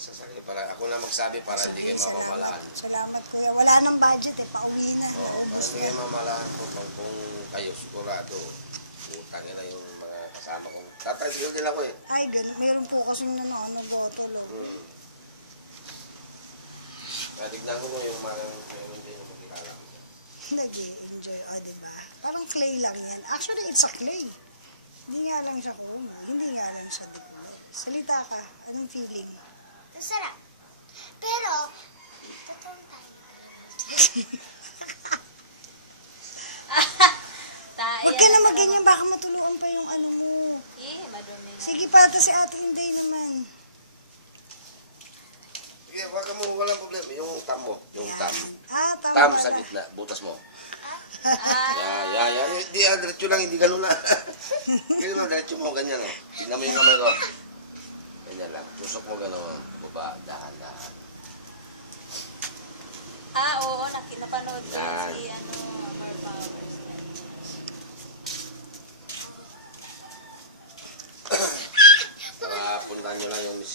sa sarili. Para ako na magsabi para hindi kayo mamamalaan. Salamat kuya. Wala nang budget eh. Pauwi na. Oo, para hindi kayo mamamalaan ko kung kayo sigurado. Utang na yung mga kasama ko. Tatanggil din ako eh. Ay, ganun. Meron po kasing bottle. Kaya tignan ko yung mga meron din yung makilala ko. Nag-i-enjoy. O, diba? Parang clay lang yan. Actually, it's a clay. Hindi nga lang siya kumo. Hindi nga lang siya dito. Salita ka. Anong feeling? Masarap. Pero, totoong tayo. Huwag ka na magganyan. Baka matuluan pa yung ano mo. Madumi. Sige pa, si Ate Inday naman. Sige, wag mo, walang problema. Yung tam mo. Yung tam. Ah, tama Tam pala. sa gitna. Butas mo. Ah. Yan. Hindi, diretso lang. Hindi ganun na. Ganun lang, diretso mo. Ganyan, oh. Tignan mo yung kamay ko. Ganyan lang. Tusok mo ganun. Baba, dahan. Oo, napanood ko Yan. si ano.